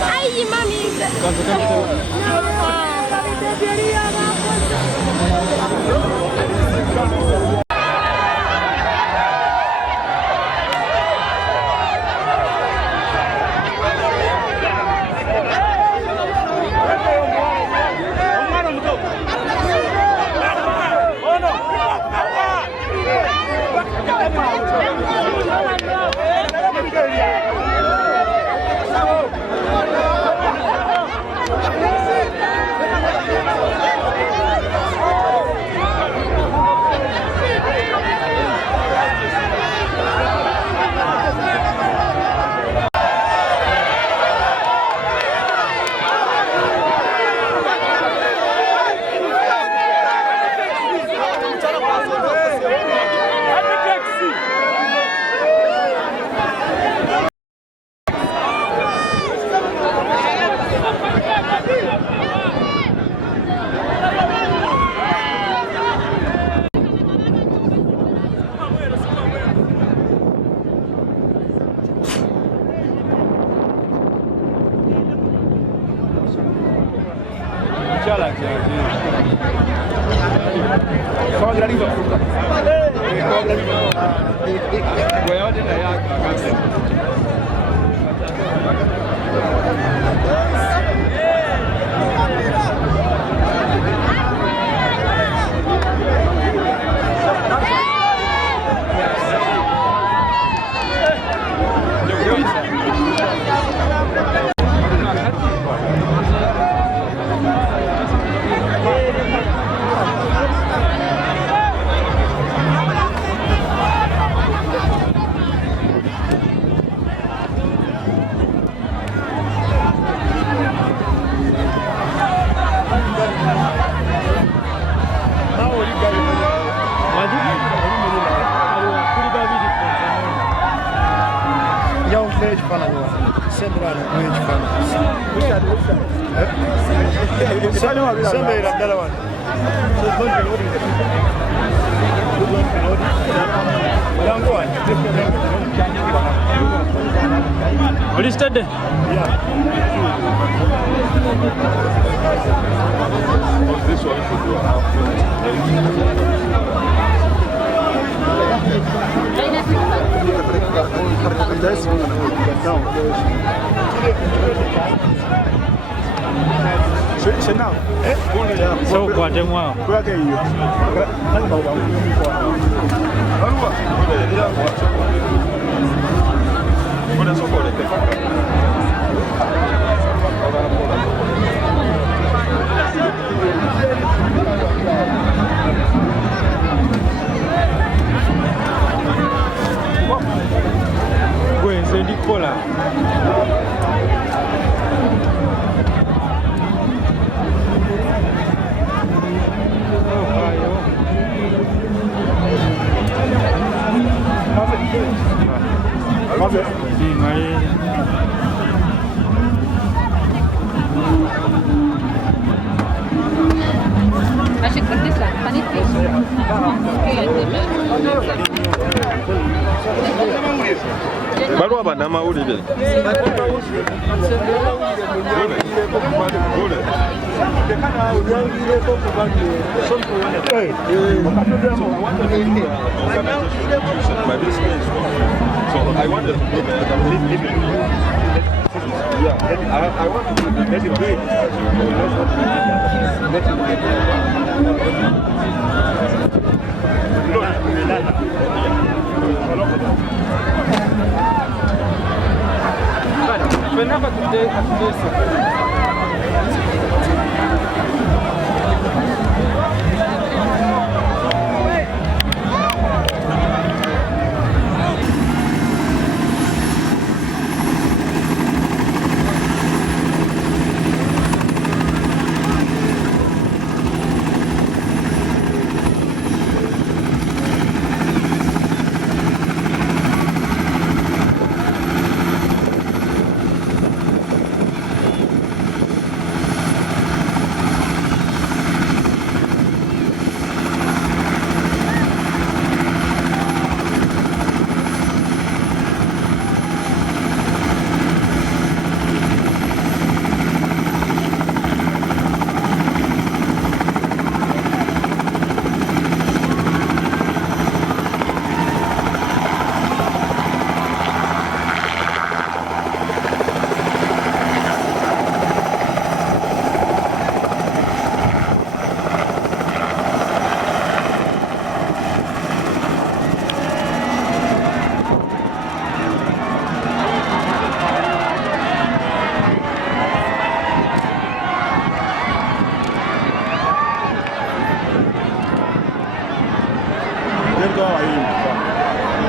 Ay, mami. What is that? This one should do So quoi de moi? Oui, c'est du coup là. Asyik pedes lah, panitis. Baru apa nama uli dia?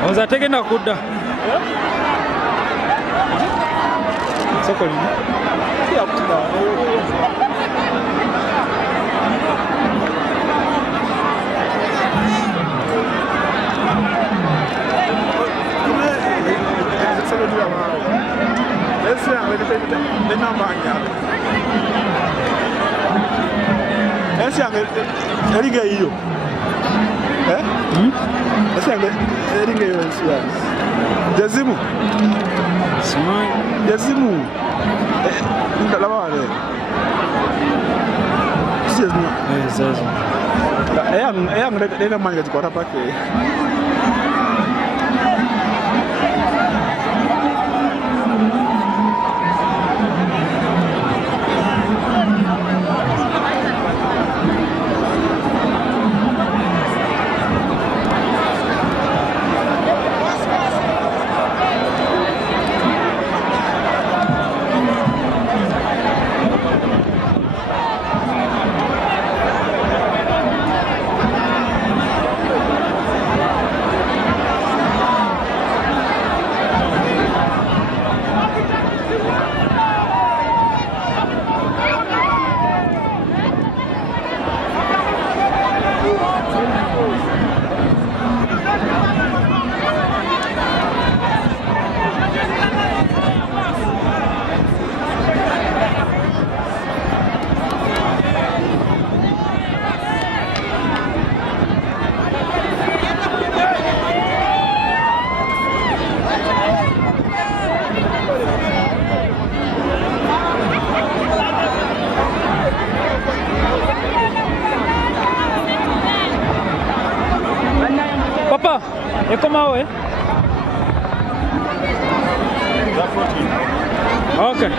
Onza tegenda kudda. Soko lini? Ya kudda. Esi yange eringa hiyo. Esi yange eringa hiyo esi yange. Jazimu. Simai. Jazimu. Ndalaba wale. Jazimu. Zazi. Eyang nenda manja jikwata pake. Papa, e comment ouais? Ok.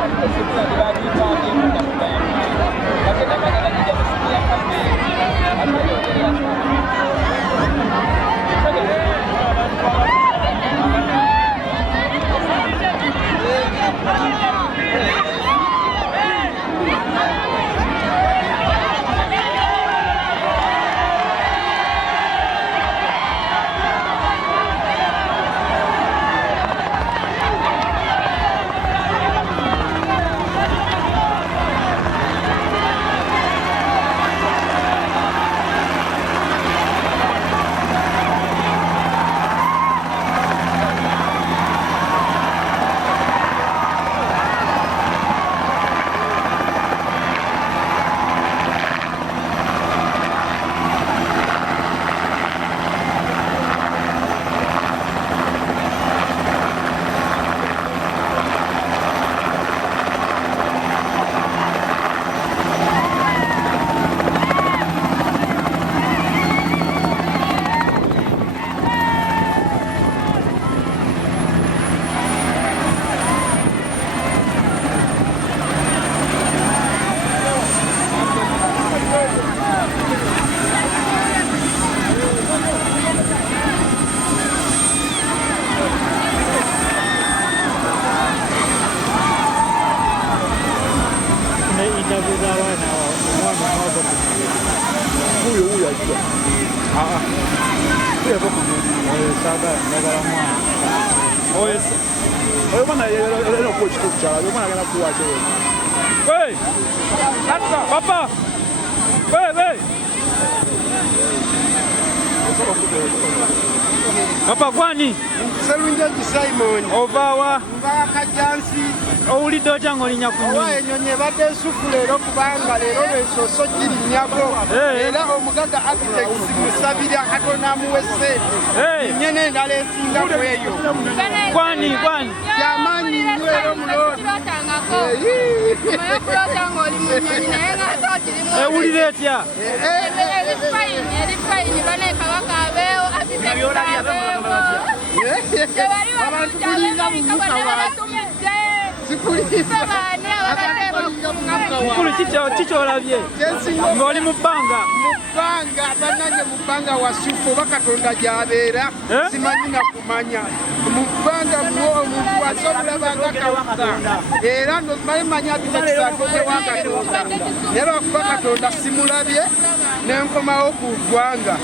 Ndagala mwana. Oyese. Oyo mwana yero ko chito chala, oyo mwana agenda kuwa cyo. Hey! Papa! Hey! Papa kwani? Serunjoji Simon. Ovawa. Mva kajansi. Owulidde otya ng'olinya ku Owa nnyonyi? enyonyi ebadde ensufu leero kubanga leero lw'ensooso girinnyako. Era omugaga Architects musabira Katonda amuwe ssente. Nnyene endala esinga ku eyo. Kwani? Kyamaanyi nnyo era omuloodi. Ewulira etya? Abantu kulinga mu muka waasi. Mukulu kikyolabye ng'oli mu bbanga. Mubbanga bannange mubbanga wasufu oba Katonda gy'abeera simanyi na kumanya. Mubbanga omuntu asobulabanga kawuka era manya tutakisakuje wa Katonda naye lwakuba Katonda simulabye nenkomawo ku ggwanga.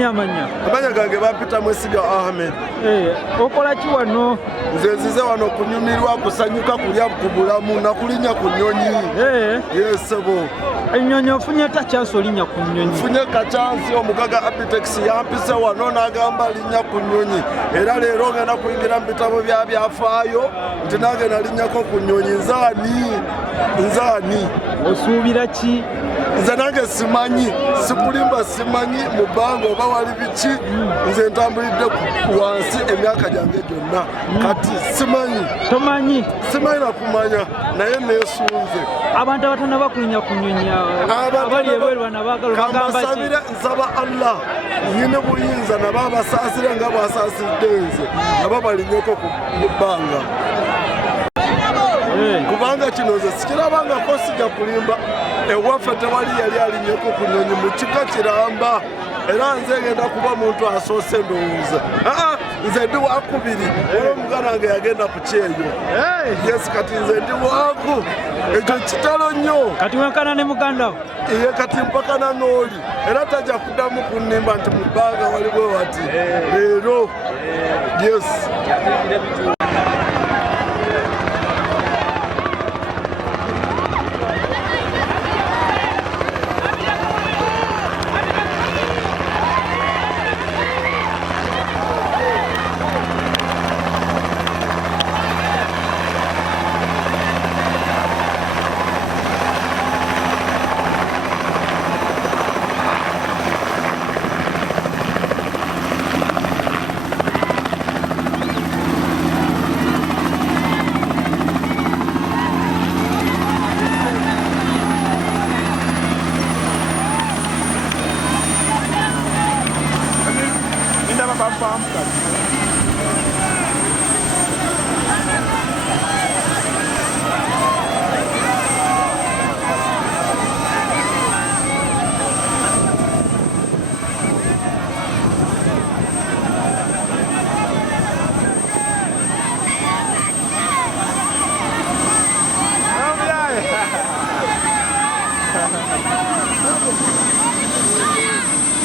Amanya gange bampita Mwesiga Ahmed. Okola ki wano? Nze nzize wano kunyumirwa kusanyuka kulya ku bulamu na kulinya ku nnyonyi. Yesebo. Ennyonyi ofunye ta chance olinya ku nnyonyi? Nfunye ka chance omugaga Architects yampise wano n'agamba linya ku nnyonyi. Era leero ngenda kuyingira mu bitabo byafaayo nti nange nalinnyako ku nnyonyi. Nzaani. Osuubira ki? Nze nange simanyi, sikulimba simanyi mu bbanga oba wali biki. Nze ntambulidde wansi emyaka gyange gyonna kati simanyi. Tomanyi? Simanyi na kumanya naye neesunze. Abantu abatono bakulinya ku nnyonyi abali ebweru banabaagala bagamba ki? Nsaba Allah nyine buyinza nabo abasaasire nga bw'asaasidde nze nabo balinnyeko mu bbanga. Kubanga kino nze sikirabangako sijja kulimba. Ewaffe tewali yali alinyeko ku nnyonyi mu kika kiramba era nze ngenda kuba muntu asoose ndowooza. Nze ndi wakubiri era omugana wange yagenda ku kyeyo. Yes, kati nze ndi waku ekyo kitalo nnyo. Kati wenkana ne muganda wo? Kati mpakana n'oli era tajja kuddamu kunnimba nti mu bbanga waliwo wati leero. Yes.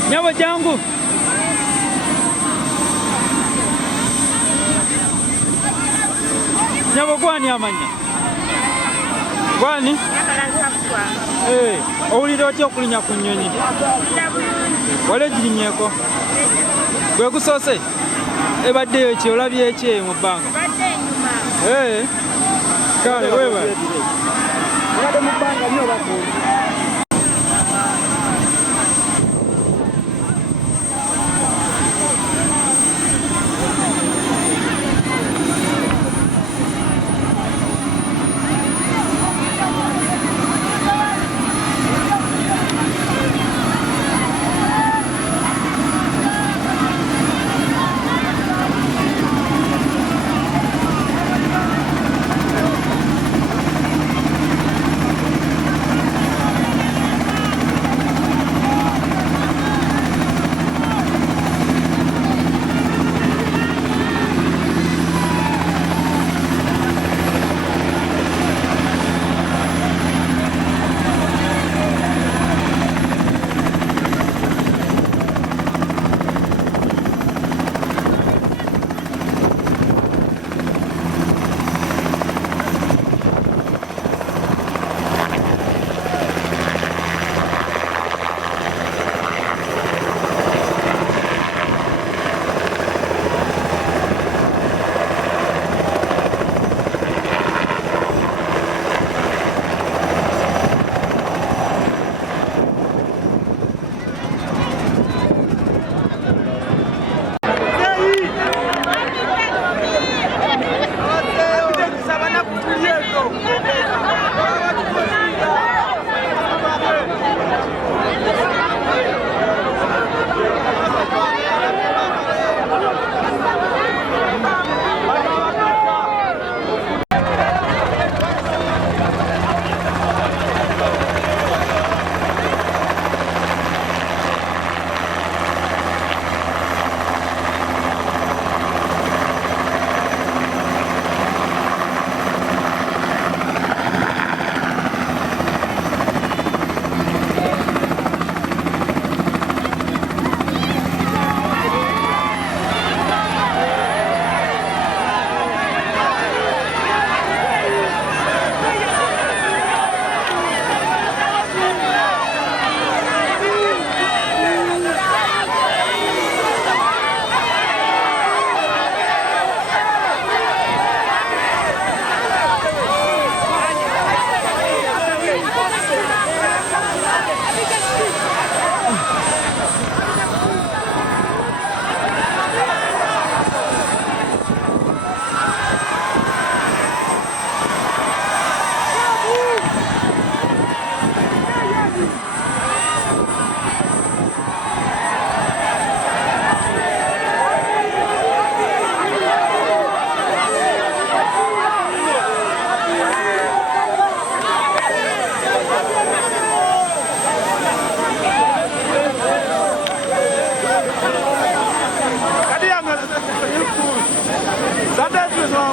Nyabo jangu. Nyabo gwani amanya? Gwani? Owulira otya okulinya ku nnyonyi? Wale girinyeko? Gwe gusoose? Ebaddeyo ki olabye ki mu bbanga? Kale weebale. Obadde mu bbanga nnyo bakulu.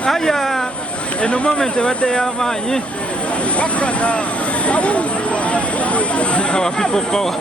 Aya, in a moment, what they are, our people power.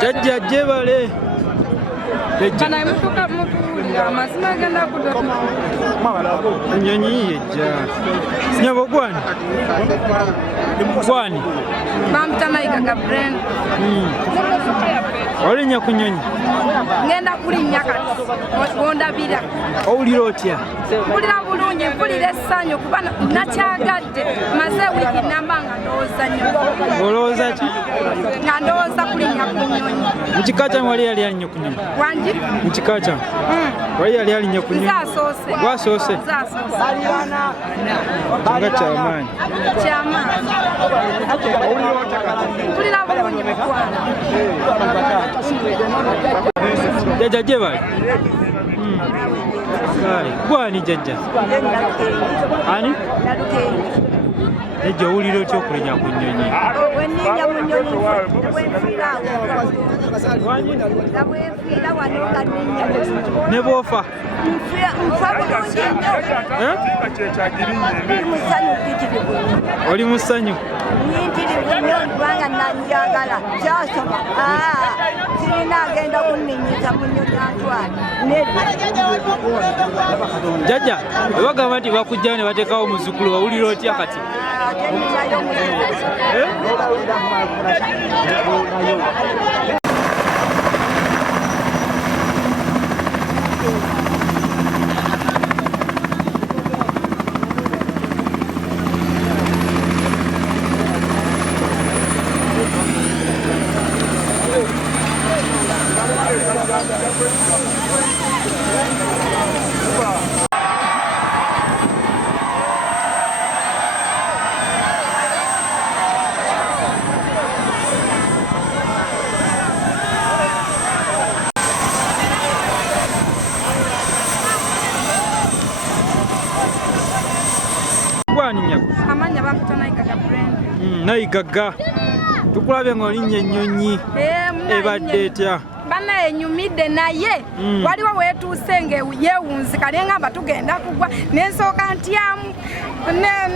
Jajja jebale. Kana mutuka mutulira amazima agenda kutoka. Nyonyi yejja. Sinyabo gwani. Gwani. Bamta Mayiga Gabriel. Olinya ku nyonyi. Ngenda kulinnya kati. Ondabira. Owulira otya? Mpulira bulungi, mpulira essanyu kuba nakyagadde. Maze wiiki nambanga ndowooza nnyo. Olowooza ki? Nga ndowooza kulinnya ku nyonyi. Mu kika kyamu wali yali alinnye ku nyonyi? Wangi? Mu kika kyamu? Wali yali alinnye ku nyonyi? Nzaasoose. Waasoose? Nzaasoose. Nga kyamaanyi. Kyamaanyi. Mpulira bulungi mukwano. Jajja jebale. Gwani jajja? Ani? Jajja owulira otya okulinya ku nnyonyi? Wenninya mu nnyonyi bwenfiira bwenfiira wano nga nninya ne bw'ofa? nfa bulungi nnyo ndi musanyu mpitirivu nnyo Oli mu ssanyu? nyintirivu nnyo kubanga nanjagala kyasoma sirina agenda kunninyiza mu nnyonyi antwala Jajja bwe bagamba nti bakujja ne bateekawo omuzzukulu owulira otya kati? ate ninayo muzibu Amanya bamta Mayiga Gabriel. Nayigaga. Tukulabye ng'olinnye ennyonyi ebadde etya? Bana enyumidde naye waliwo weetuuse ng'eyeewunzika naye ngamba tugenda kugwa nensooka ntyamu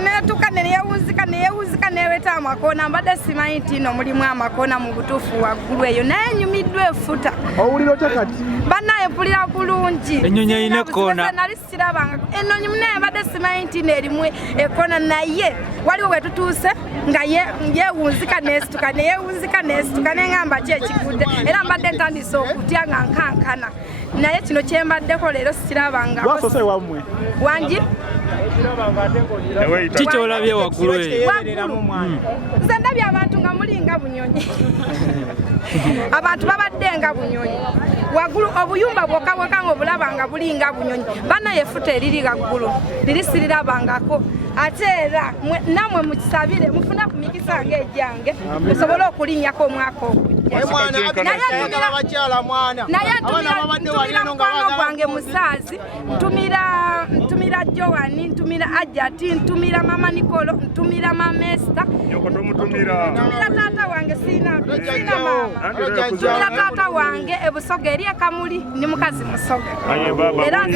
netuka neyeewunzika neeweta amakoona mbadde simanyi nti nno mulimu amakoona mu butuufu waggulu eyo naye enyumiddwa efuta. Owulira otya kati? Bana empulira bulungi. Ennyonyi erina ekkoona. Nali sirabanga ennyonyi munaye mbadde simanyi nti n'erimu ekkoona naye waliwo wetutuuse nga yeewunzika neesituka neyeewunzika neesituka neŋŋamba ki ekigudde era mbadde ntandise okutya nga nkankana naye kino kyembaddeko leero sirabanga. Lwasoose wammwe? Wangi? Ki kyolabye waggulu eyo? Waggulu nze ndabye abantu nga mulinga bunyonyi. Abantu babadde nga bunyonyi waggulu obuyumba bwokka bwokka ng'obulaba nga bulinga bunyonyi bana yefuta eriri waggulu liri sirirabangako ate era namwe mukisabire mufune ku mikisa ng'egyange musobole okulinnyako omwaka ogujja. Naye ntumira mukwano gwange musaazi ntumira Joani ntumira Ajati ntumira mama Nikolo ntumira mama Esther ntumira taata wange sina mama ntumira taata wange ebusoga eri ekamuli ni mukazi musoga era